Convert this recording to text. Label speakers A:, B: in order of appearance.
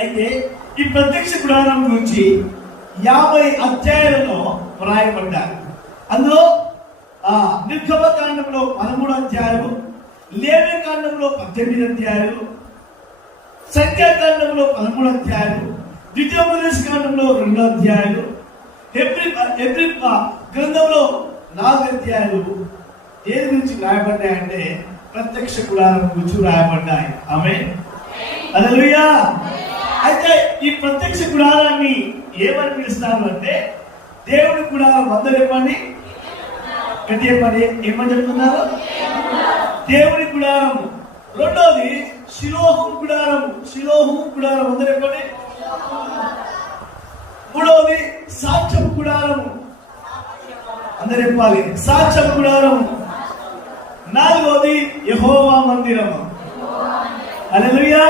A: అయితే ఈ ప్రత్యక్ష గుడారం గురించి యాభై అధ్యాయాలలో వ్రాయబడ్డారు. అందులో ఆ నిర్గమ కాండంలో పదమూడు అధ్యాయులు లేవి కాండంలో పద్దెనిమిది అధ్యాయులు సంఖ్యాకాండంలో పదమూడు అధ్యాయులు ద్వితీయోపదేశ కాండంలో రెండు అధ్యాయులు ఎబ్రి ఎబ్రి గ్రంథంలో నాలుగు అధ్యాయులు దేని గురించి రాయబడ్డాయంటే ప్రత్యక్ష గుడారం గురించి రాయబడ్డాయి ఆమె అయితే ఈ ప్రత్యక్ష గుడారాన్ని ఏమని పిలుస్తారు అంటే దేవుడి గుడారం వందలు ఇవ్వండి గట్టి ఏమని ఏమని చెప్తున్నారు? దేవుడి గుడారము రెండోది శిలోహం గుడారము శిలోహం గుడారం వందలు ఇవ్వండి మూడోది సాక్ష్యం గుడారము అందరు చెప్పాలి సాక్ష్యం గుడారము నాలుగోది యహోవా మందిరము. అలెలుయా